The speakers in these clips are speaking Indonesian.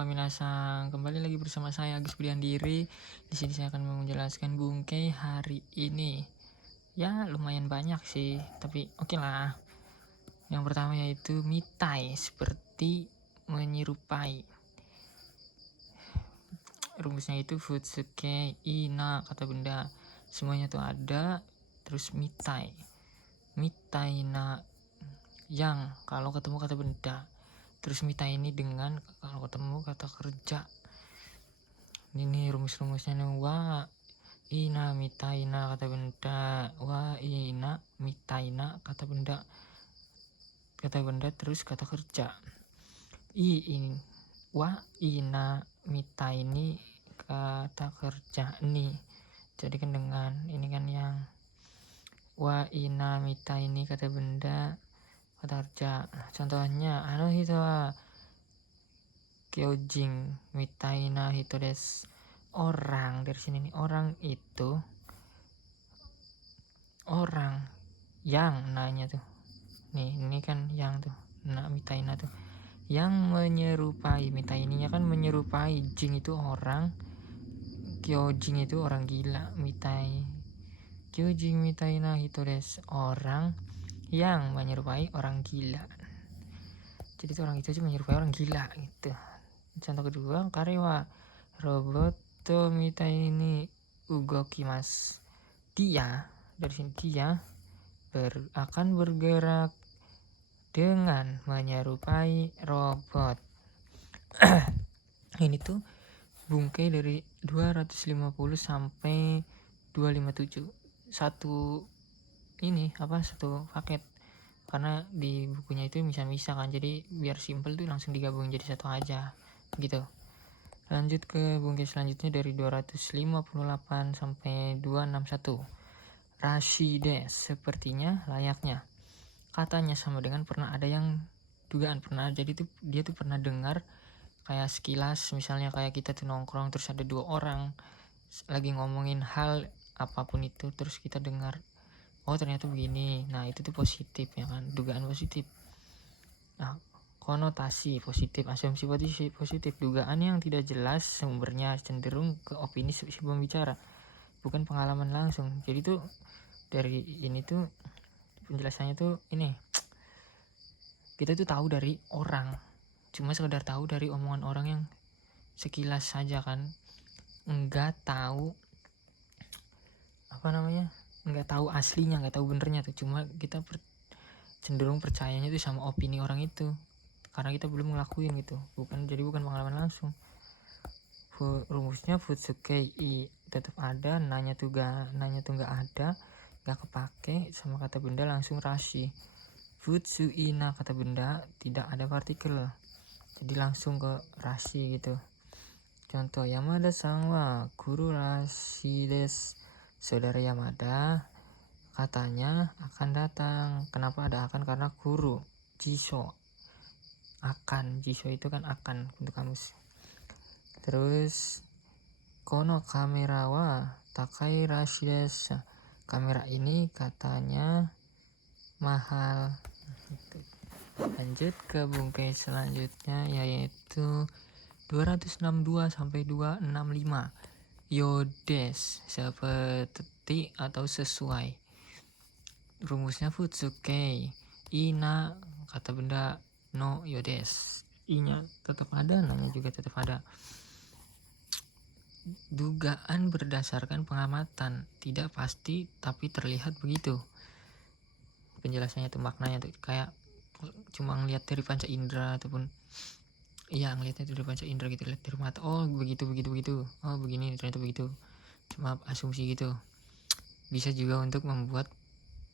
Konnichiwa minasang, kembali lagi bersama saya Agus Budiandiri. Di sini saya akan menjelaskan bungkai hari ini. Ya lumayan banyak sih, tapi oke lah. Yang pertama yaitu mitai, seperti menyerupai. Rumusnya itu futsuke ina, kata benda. Semuanya tuh ada, terus mitai. Mitai na yang kalau ketemu kata benda. Terus mitai ini dengan kalau ketemu kata kerja. Ini rumus-rumusnya nih. Wa ina mitaina kata benda, wa ina mitaina kata benda, terus kata kerja. Ini wa ina mitaini kata kerja nih. Jadi kan dengan ini kan yang wa ina mitaini kata benda, kata kerja. Contohnya hito wa kyojin mitaina hito desu. Orang, dari sini nih, orang itu orang yang nanya tuh. Nih, ini kan yang tuh. Nah, mitaina tuh. Yang menyerupai, mitaininya kan menyerupai. Jing itu orang, kyojin itu orang gila, mitai. Kyojin mitaina hito desu. Orang yang menyerupai orang gila. Jadi itu orang itu aja menyerupai orang gila gitu. Contoh kedua, karewa robot mitaini ugokimasu. Dia, dari sini dia akan bergerak dengan menyerupai robot. Ini tuh bungkai dari 250 sampai 257. Satu paket. Karena di bukunya itu bisa-bisa kan. Jadi biar simple tuh langsung digabung jadi satu aja. Gitu. Lanjut ke bungkai selanjutnya dari 258 sampai 261. Rashi des, sepertinya layaknya. Katanya sama dengan pernah ada yang dugaan pernah. Jadi tuh dia tuh pernah dengar kayak sekilas, misalnya kayak kita tuh nongkrong terus ada dua orang lagi ngomongin hal apapun itu, terus kita dengar oh ternyata begini. Nah itu tuh positif ya kan, dugaan positif. Nah, konotasi positif, asumsi positif, dugaan yang tidak jelas sumbernya cenderung ke opini si pembicara, bukan pengalaman langsung. Jadi tuh dari ini tuh penjelasannya tuh ini, kita tuh tahu dari orang, cuma sekedar tahu dari omongan orang yang sekilas saja kan, nggak tahu nggak tahu aslinya, nggak tahu benernya tuh, cuma kita cenderung percayanya tuh sama opini orang itu karena kita belum ngelakuin gitu, bukan pengalaman langsung. Rumusnya futsuke i tetap ada, nanya tuh nggak ada, nggak kepake, sama kata benda langsung rashi. Futsu ina kata benda tidak ada partikel, jadi langsung ke rashi gitu. Contoh, Yamada sang wa guru rashi desu. Saudara Yamada katanya akan datang. Kenapa ada akan? Karena guru, jiso, akan. Jiso itu kan akan untuk kamus. Terus kono kamera wa takai rashi desu. Kamera ini katanya mahal. Lanjut ke bungkai selanjutnya yaitu 262 sampai 265. Yodes, seperti atau sesuai. Rumusnya futsuke ina kata benda no yodes. I-nya tetap ada, nanya juga tetap ada. Dugaan berdasarkan pengamatan, tidak pasti tapi terlihat begitu. Penjelasannya tuh, maknanya tuh kayak cuma ngelihat dari panca indera ataupun ngelihatnya dari panca indera gitu, lihat dari mata, oh begitu, oh begini, ternyata begitu, cuma asumsi gitu. Bisa juga untuk membuat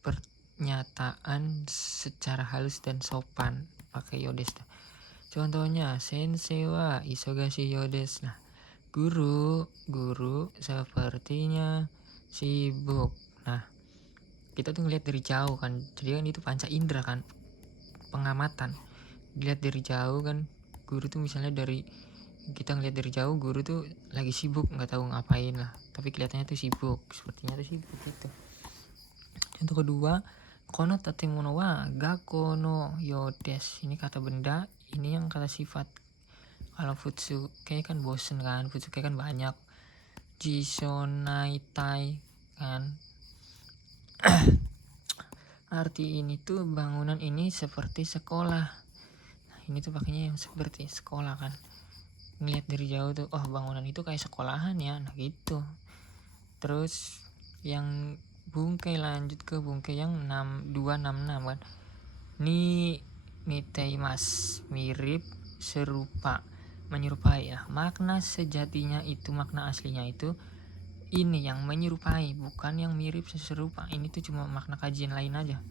pernyataan secara halus dan sopan pakai yodes. Contohnya, sensei wa isogashi yodes. Nah, guru sepertinya sibuk. Nah, kita tuh ngeliat dari jauh kan, jadi kan itu panca indera kan, pengamatan. Dilihat dari jauh kan, guru tuh misalnya kita ngeliat dari jauh, guru tuh lagi sibuk, nggak tahu ngapain lah, tapi kelihatannya tuh sibuk, sepertinya tuh sibuk gitu. Contoh kedua, kono tatemono wa gakko no yodes. Ini kata benda, ini yang kata sifat. Kalau Futsuke kan bosen kan, Futsuke kan banyak. Jisonaitai kan. Arti ini tuh bangunan ini seperti sekolah. Nah, ini tuh pakainya yang seperti sekolah kan. Ngeliat dari jauh tuh, oh bangunan itu kayak sekolahan ya, nah gitu. Terus yang bungkai, lanjut ke bungkai yang 6266 kan. Niteimas, mirip, serupa, menyerupai ya. Makna sejatinya itu, makna aslinya itu ini yang menyerupai, bukan yang mirip serupa. Ini tuh cuma makna kajian lain aja.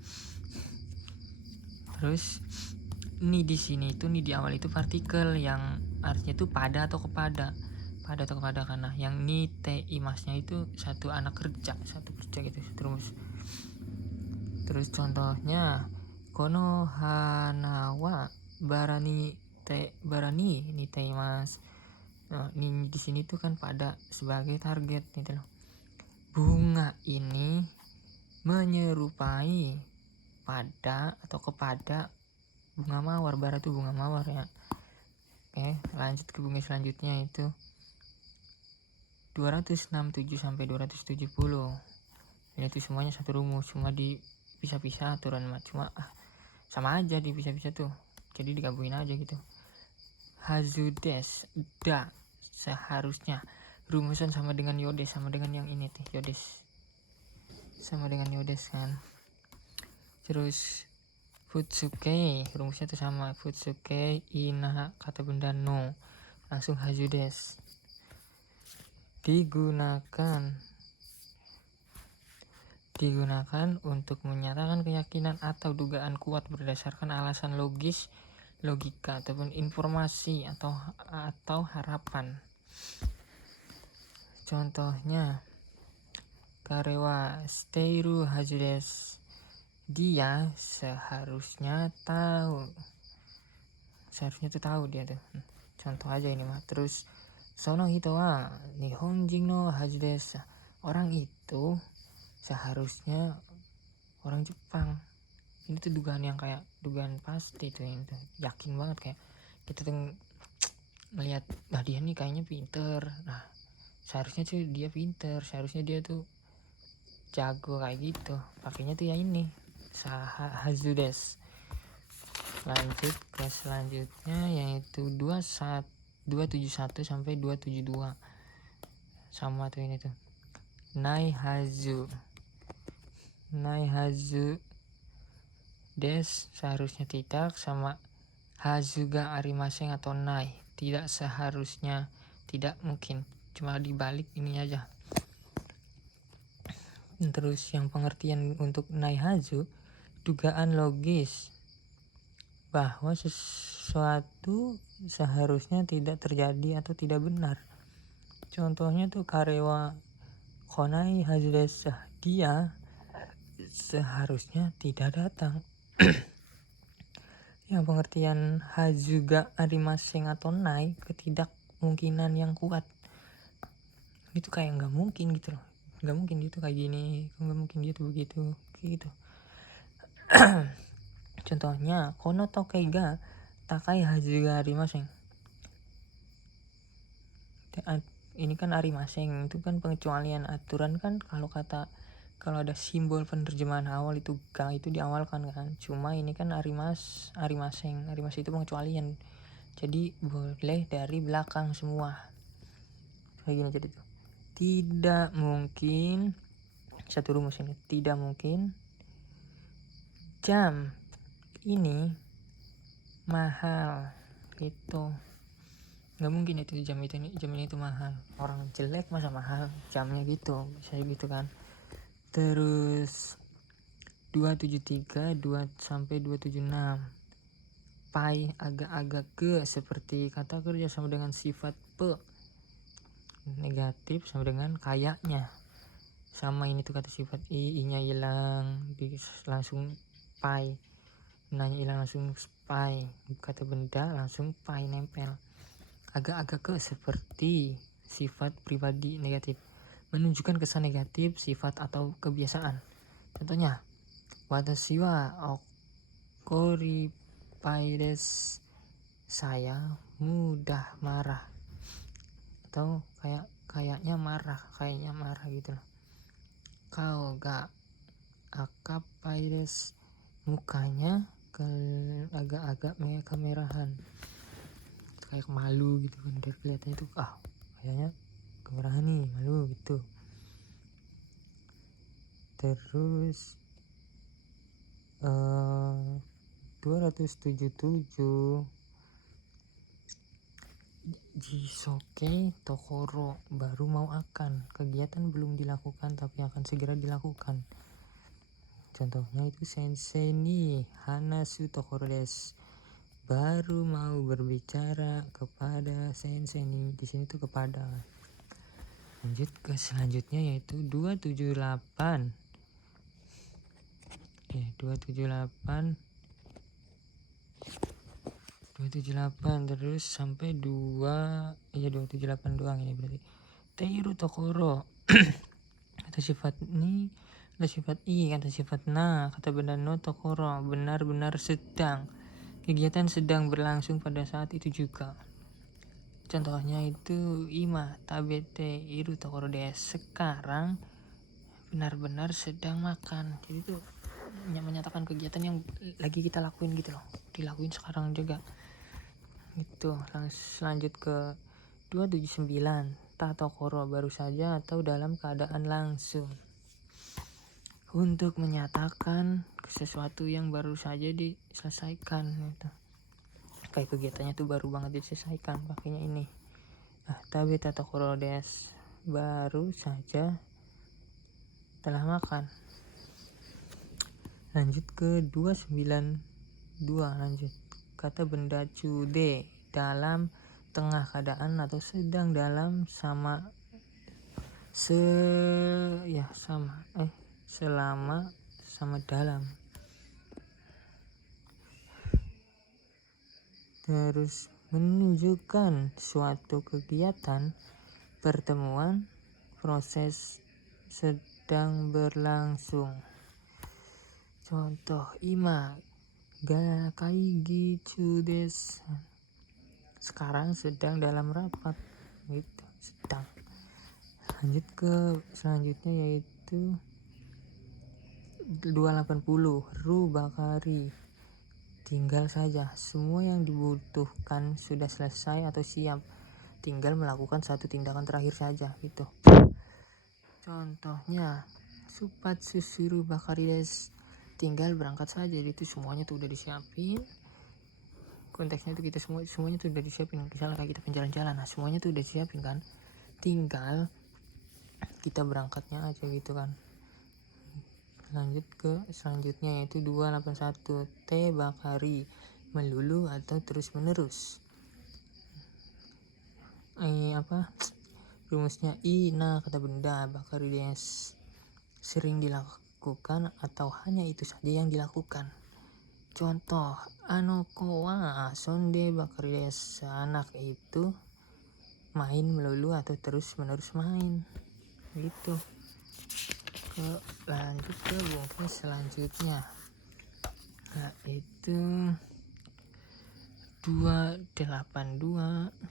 Terus ini di sini itu, nih di awal itu partikel yang artinya itu pada atau kepada, karena yang niteimasnya itu satu anak kerja, gitu terus contohnya konohanawa barani niteimas. Nah, ini di sini tuh kan pada sebagai target gitu loh. Bunga ini menyerupai pada atau kepada bunga mawar. Bara tuh bunga mawar ya. Oke, lanjut ke bunga selanjutnya itu 267 sampai 270. Ini tuh semuanya satu rumus, cuma dipisah-pisah aturan mah, cuma sama aja dipisah-pisah tuh. Jadi digabungin aja gitu. Hazudes, da, seharusnya. Rumusan sama dengan yodes, sama dengan yang ini tuh, yodes. Sama dengan yodes kan. Terus Futsuke, rumusnya tuh sama. Futsuke ina kata benda no, langsung hazudes. Digunakan untuk menyatakan keyakinan atau dugaan kuat berdasarkan alasan logis, logika ataupun informasi atau harapan. Contohnya karewa steiru hazudes, dia seharusnya tahu dia tuh. Contoh aja ini mah. Terus sono hito wa nihonjin no hazudes, orang itu seharusnya orang Jepang. Ini tuh dugaan yang kayak dugaan pasti tuh, yang tuh yakin banget, kayak kita tuh melihat, nah dia nih kayaknya pinter, nah seharusnya tuh dia pinter, seharusnya dia tuh jago kayak gitu. Pakainya tuh ya ini hazudes. Lanjut ke selanjutnya yaitu 271 sampai 272. Sama tuh ini tuh. Naihazu des, seharusnya tidak, sama hazuga arimaseng atau nai, tidak seharusnya, tidak mungkin, cuma dibalik ini aja. Terus yang pengertian untuk naihazu, dugaan logis bahwa sesuatu seharusnya tidak terjadi atau tidak benar. Contohnya tuh karewa konai hazudes, dia seharusnya tidak datang. Yang pengertian hazuga arimaseng atau nai, ketidakmungkinan yang kuat, itu kayak nggak mungkin gitu loh, nggak mungkin dia tuh kayak gini, nggak mungkin dia tuh begitu, kayak gitu. Contohnya kono tokeiga takai hazuga arimaseng, ini kan arimaseng itu kan pengecualian aturan kan. Kalau ada simbol penerjemahan awal itu ga itu diawalkan kan, cuma ini kan arimaseng itu pengecualian, jadi boleh dari belakang semua kayak gini. Jadi tuh tidak mungkin, satu rumus ini, tidak mungkin jam ini mahal gitu, nggak mungkin itu jam ini tuh mahal, orang jelek masa mahal jamnya gitu, bisa gitu kan. Terus 273 sampai 276, pai agak-agak ke seperti kata kerja sama dengan sifat pe, negatif sama dengan kayaknya, sama ini tuh kata sifat i-nya hilang langsung pai, nanya hilang langsung pai, kata benda langsung pai nempel. Agak-agak ke seperti sifat pribadi negatif, menunjukkan kesan negatif sifat atau kebiasaan. Contohnya watashi wa okoripai desu, saya mudah marah, atau kayaknya marah gitu loh. Kau gak akap paides, mukanya agak-agak kemerahan, kayak malu gitu kan, dari kelihatannya tuh kayaknya kemerahan nih, malu gitu. Terus 277 Jisoke Tokoro, baru mau akan, kegiatan belum dilakukan tapi akan segera dilakukan. Contohnya itu sensei ni Hanasu Tokoro des, baru mau berbicara kepada sensei ni, di sini tuh kepada. Lanjut ke selanjutnya yaitu 278. 278 terus sampai 278 doang ini berarti. Teiru Tokoro kata sifat ni, kata sifat i, kata sifat na, kata benda no Tokoro, benar-benar sedang, kegiatan sedang berlangsung pada saat itu juga. Contohnya itu ima tabete iru Tokoro des, sekarang benar-benar sedang makan. Jadi itu menyatakan kegiatan yang lagi kita lakuin gitu loh, dilakuin sekarang juga gitu. Lanjut ke 279 ta Tokoro, baru saja atau dalam keadaan langsung, untuk menyatakan sesuatu yang baru saja diselesaikan gitu. Kayak kegiatannya tuh baru banget diselesaikan, pakainya ini. Tabeta Tokoro des, baru saja telah makan. Lanjut ke 292, lanjut kata benda cude, dalam, tengah keadaan atau sedang dalam, selama, sama dalam. Terus menunjukkan suatu kegiatan, pertemuan, proses sedang berlangsung. Contoh ima ga kaigi des, sekarang sedang dalam rapat gitu, sedang. Lanjut ke selanjutnya yaitu 280 ru bakari, tinggal saja, semua yang dibutuhkan sudah selesai atau siap, tinggal melakukan satu tindakan terakhir saja gitu. Contohnya supat susuru bakari des, tinggal berangkat saja. Itu semuanya tuh udah disiapin, konteksnya tuh kita semuanya tuh udah disiapin. Misalnya kayak kita penjalan-jalan, nah semuanya tuh udah disiapin kan, tinggal kita berangkatnya aja gitu kan. Lanjut ke selanjutnya yaitu 281 te bakari, melulu atau terus menerus. Rumusnya na kata benda, bakari des, sering dilakukan atau hanya itu saja yang dilakukan. Contoh anoko wa sonde bakari des, anak itu main melulu atau terus menerus main gitu. Lanjut ke buku selanjutnya yaitu 282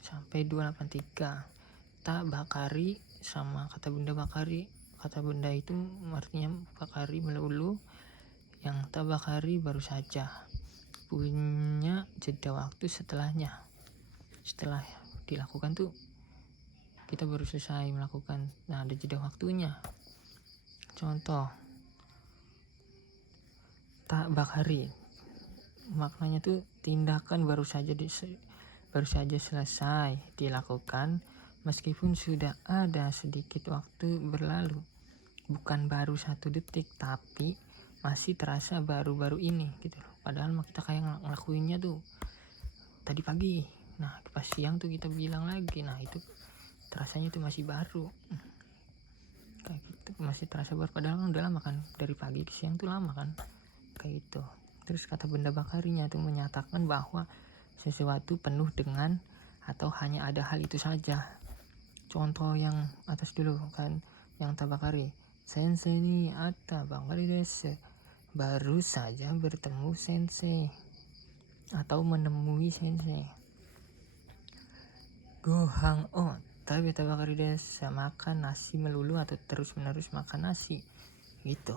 sampai 283 ta bakari, sama kata benda bakari. Kata benda itu artinya bakari, melulu. Yang ta bakari baru saja, punya jeda waktu setelahnya. Setelah dilakukan tuh kita baru selesai melakukan, nah ada jeda waktunya. Contoh ta bakari, maknanya tuh tindakan baru saja selesai dilakukan, meskipun sudah ada sedikit waktu berlalu, bukan baru 1 detik tapi masih terasa baru-baru ini gitu loh. Padahal kita kayak ngelakuinnya tuh tadi pagi, nah pas siang tuh kita bilang lagi, nah itu terasanya tuh masih baru kayak gitu, masih terasa baru, padahal kan udah lama kan, dari pagi ke siang tuh lama kan kayak gitu. Terus kata benda bakarinya tuh menyatakan bahwa sesuatu penuh dengan atau hanya ada hal itu saja. Contoh yang atas dulu kan, yang tabakari, sensei ni atta bakari desu, baru saja bertemu sensei atau menemui sensei. Gohang o tabeta bakari desu, makan nasi melulu atau terus menerus makan nasi gitu.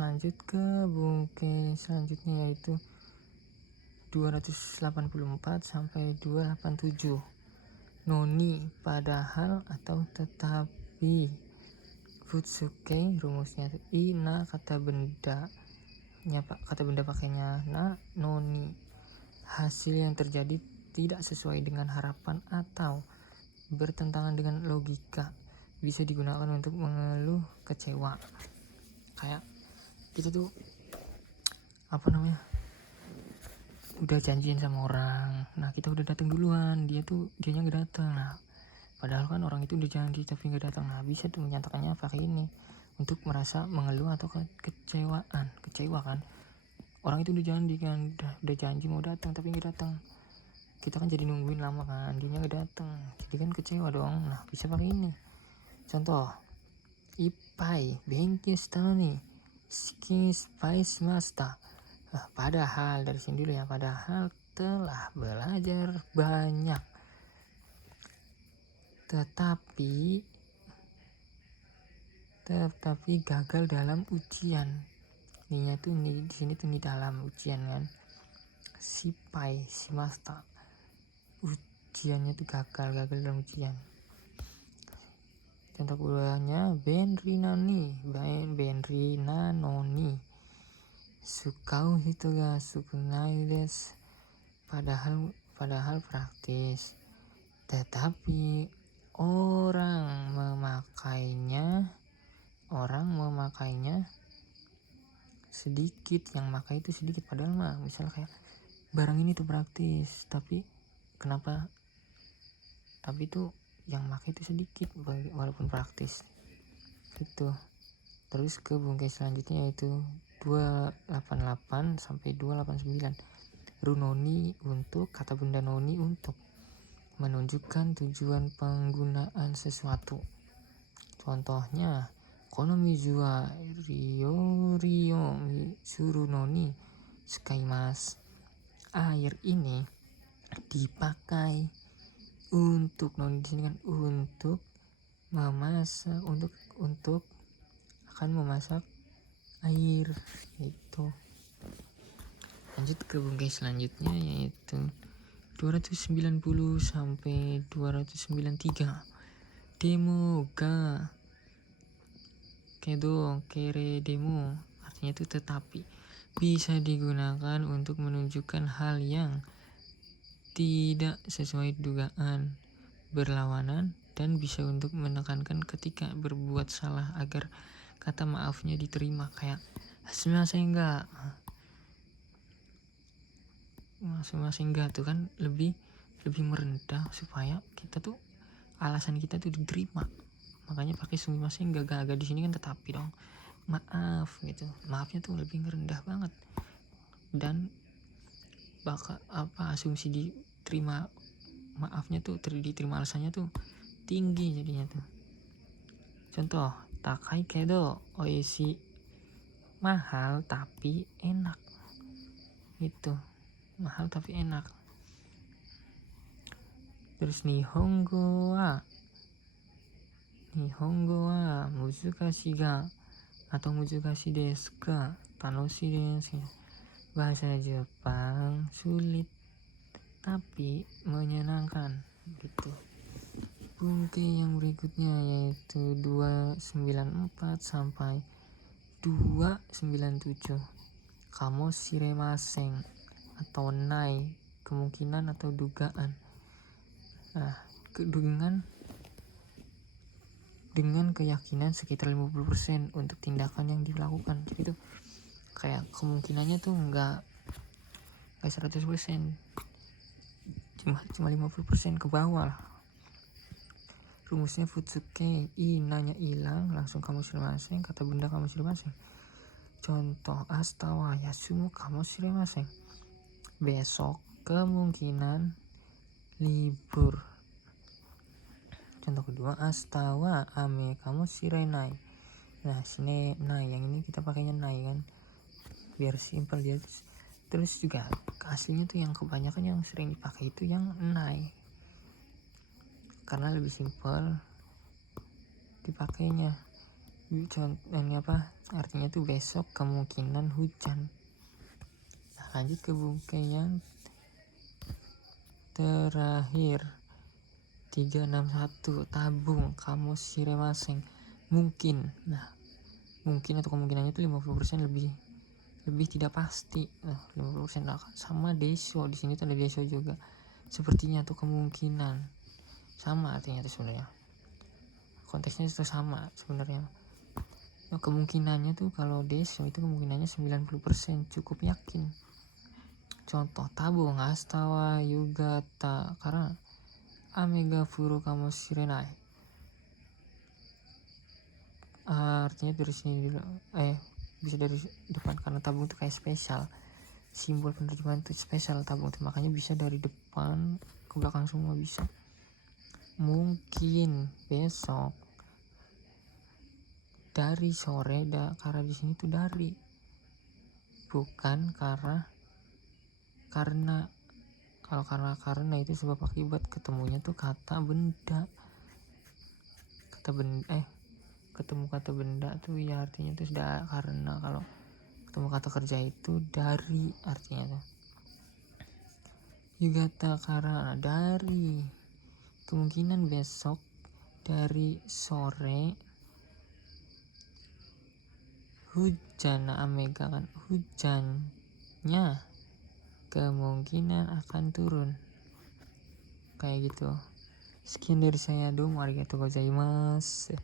Lanjut ke bungke selanjutnya yaitu 284 sampai 287. Noni padahal atau tetapi. Futsuke rumusnya itu ina kata benda kata benda pakainya na, noni hasil yang terjadi tidak sesuai dengan harapan atau bertentangan dengan logika, bisa digunakan untuk mengeluh kecewa. Kayak kita tuh udah janjian sama orang, nah kita udah datang duluan, dianya nggak datang, nah padahal kan orang itu udah janji tapi nggak datang. Nah bisa tuh menyatakannya pakai ini untuk merasa mengeluh atau kecewa kan. Orang itu udah janji kan, udah janji mau datang tapi nggak datang, kita kan jadi nungguin lama kan, dia nggak datang, jadi kan kecewa dong. Nah bisa pakai ini. Contoh, Ippai benkyo shita ni shikin shippai shimashita. Padahal dari sini dulu ya, padahal telah belajar banyak tetapi gagal dalam ujian. Ninya tuh di sini tuh di dalam ujian kan. Shippai shimashita, ujiannya tuh gagal dalam ujian. Contoh keduanya benrina noni sukau hito ga sukunai desu. Padahal praktis, tetapi orang memakainya sedikit, yang makai itu sedikit. Padahal mah misalnya kayak barang ini tuh praktis, tapi itu yang makai itu sedikit walaupun praktis gitu. Terus ke bungkai selanjutnya yaitu 288 sampai 289. Runoni untuk, kata benda noni untuk menunjukkan tujuan penggunaan sesuatu. Contohnya, kono mizu wa ryori o suru noni tsukaimasu. Air ini dipakai untuk, noni di sini kan untuk memasak, untuk akan memasak air itu. Lanjut ke bungkai selanjutnya yaitu 290 sampai 293. Demo ga kedo kere demo, artinya itu tetapi, bisa digunakan untuk menunjukkan hal yang tidak sesuai dugaan, berlawanan, dan bisa untuk menekankan ketika berbuat salah agar kata maafnya diterima. Kayak sumimasen enggak tuh kan lebih merendah supaya kita tuh alasan kita tuh diterima. Makanya pakai sumimasen enggak di sini kan tetapi dong. Maaf gitu. Maafnya tuh lebih rendah banget. Dan asumsi diterima maafnya tuh, diterima alasannya tuh tinggi jadinya tuh. Contoh, takai kedo oishi, mahal tapi enak gitu, mahal tapi enak. Terus nihongo wa muzukashi ga atau muzukashi desu ga tanoshi desu. Bahasa Jepang sulit tapi menyenangkan gitu. Bungkai yang berikutnya yaitu 294 sampai 297. Kamoshiremasen atau nai, kemungkinan atau dugaan. Nah, dengan keyakinan sekitar 50% untuk tindakan yang dilakukan. Jadi tuh kayak kemungkinannya tuh enggak 100%, cuma 50% ke bawah lah. Rumusnya futsuke, inanya hilang, langsung kamoshiremasen, kata benda kamoshiremasen. Contoh, asta wa yasumu kamoshiremasen, besok kemungkinan libur. Contoh kedua, asta wa ame kamoshirenai. Nah sini nai, yang ini kita pakainya nai kan biar simpel dia. Terus juga aslinya tuh yang kebanyakan yang sering dipakai itu yang nai karena lebih simpel dipakainya. Contoh ini apa artinya tuh besok kemungkinan hujan. Nah, lanjut ke bungkai yang terakhir 361, tabung kamus shiremaseng, mungkin. Nah, mungkin atau kemungkinannya itu 50% lebih tidak pasti. Nah, 50% sama deso, di sini tuh ada deso juga, sepertinya atau kemungkinan, sama artinya itu sebenarnya, konteksnya itu sama sebenarnya. Nah, kemungkinannya tuh kalau deso itu kemungkinannya 90%, cukup yakin. Contoh tabung astawa yugata karena amega furu kamu shirenai. Artinya dari sini dulu, bisa dari depan karena tabung itu kayak spesial, simbol penerjemahan itu spesial tabung itu, makanya bisa dari depan ke belakang semua bisa. Mungkin besok dari sore, karena di sini tuh dari, bukan karena kalau karena itu sebab akibat, ketemunya tuh kata benda, ketemu kata benda tuh ya artinya tuh sudah, karena kalau ketemu kata kerja itu dari artinya tuh. Yugata karena dari, kemungkinan besok dari sore hujan, amega kan hujannya kemungkinan akan turun kayak gitu. Sekian dari saya, domo arigatou gozaimasu.